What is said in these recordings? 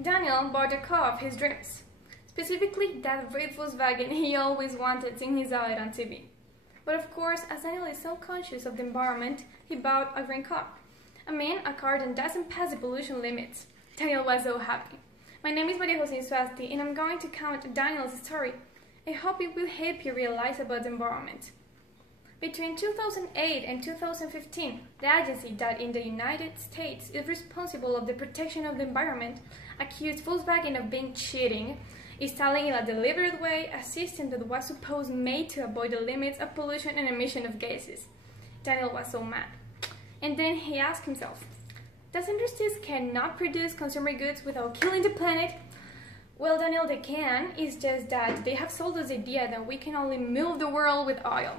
Daniel bought a car of his dreams, specifically that red Volkswagen he always wanted seeing his eye on TV. But of course, as Daniel is so conscious of the environment, he bought a green car. I mean, a car that doesn't pass the pollution limits. Daniel was so happy. My name is Majo Video De Ef, and I'm going to count Daniel's story. I hope it will help you realize about the environment. Between 2008 and 2015, the agency that in the United States is responsible of the protection of the environment accused Volkswagen of being cheating, installing in a deliberate way a system that was supposed made to avoid the limits of pollution and emission of gases. Daniel was so mad. And then he asked himself, does industries cannot produce consumer goods without killing the planet? Well, Daniel, they can. It's just that they have sold us the idea that we can only move the world with oil.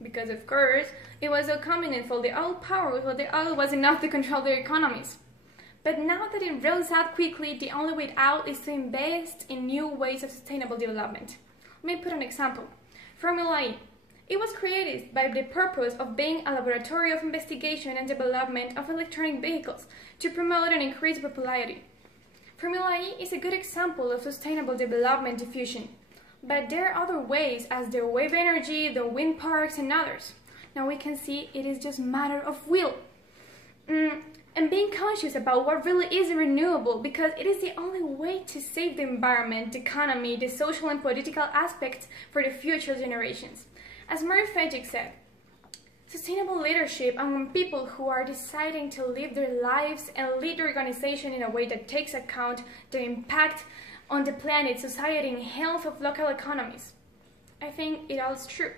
Because, of course, it was so convenient for the oil power, but the oil was enough to control their economies. But now that it rolls out quickly, the only way out is to invest in new ways of sustainable development. Let me put an example. Formula E. It was created by the purpose of being a laboratory of investigation and development of electronic vehicles to promote and increase popularity. Formula E is a good example of sustainable development diffusion. But there are other ways, as the wave energy, the wind parks, and others. Now we can see it is just a matter of will. And being conscious about what really is renewable, because it is the only way to save the environment, the economy, the social and political aspects for the future generations. As Mario said, sustainable leadership among people who are deciding to live their lives and lead the organization in a way that takes account the impact on the planet, society, and health of local economies. I think it all is true.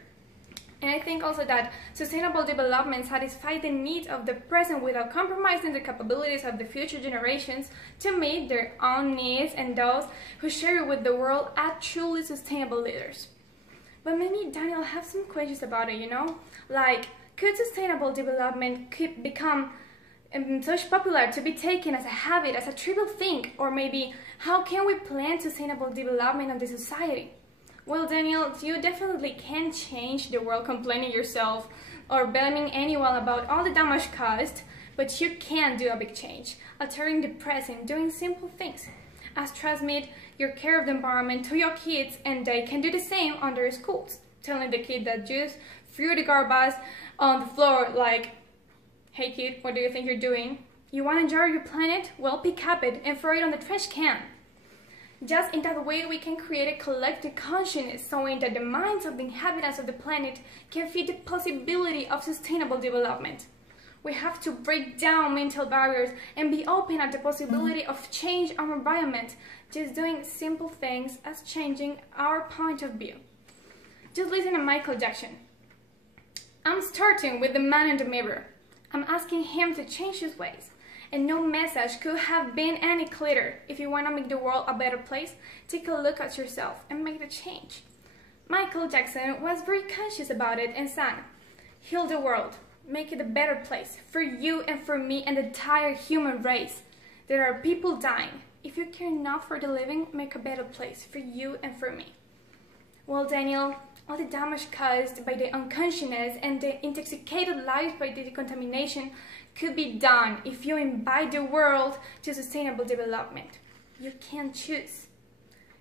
And I think also that sustainable development satisfies the needs of the present without compromising the capabilities of the future generations to meet their own needs, and those who share it with the world are truly sustainable leaders. But maybe Daniel has some questions about it, Like, could sustainable development become such popular to be taken as a habit, as a trivial thing? Or maybe, how can we plan sustainable development of the society? Well, Daniel, you definitely can't change the world complaining yourself or blaming anyone about all the damage caused, but you can do a big change, altering the present, doing simple things, as transmit your care of the environment to your kids, and they can do the same on their schools, telling the kid that just threw the garbage on the floor like, hey kid, what do you think you're doing? You want to enjoy your planet? Well, pick up it and throw it on the trash can. Just in that way, we can create a collective consciousness, showing that the minds of the inhabitants of the planet can feel the possibility of sustainable development. We have to break down mental barriers and be open at the possibility of change our environment, just doing simple things as changing our point of view. Just listen to Michael Jackson. I'm starting with the man in the mirror. I'm asking him to change his ways. And no message could have been any clearer. If you want to make the world a better place, take a look at yourself and make the change. Michael Jackson was very conscious about it and sang, heal the world, make it a better place for you and for me and the entire human race. There are people dying. If you care enough for the living, make a better place for you and for me. Well, Daniel, all the damage caused by the unconsciousness and the intoxicated life by the contamination could be done if you invite the world to sustainable development. You can choose.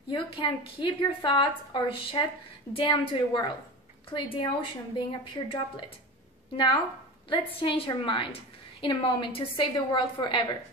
You can keep your thoughts or shed them to the world. Clear the ocean being a pure droplet. Now, let's change our mind in a moment to save the world forever.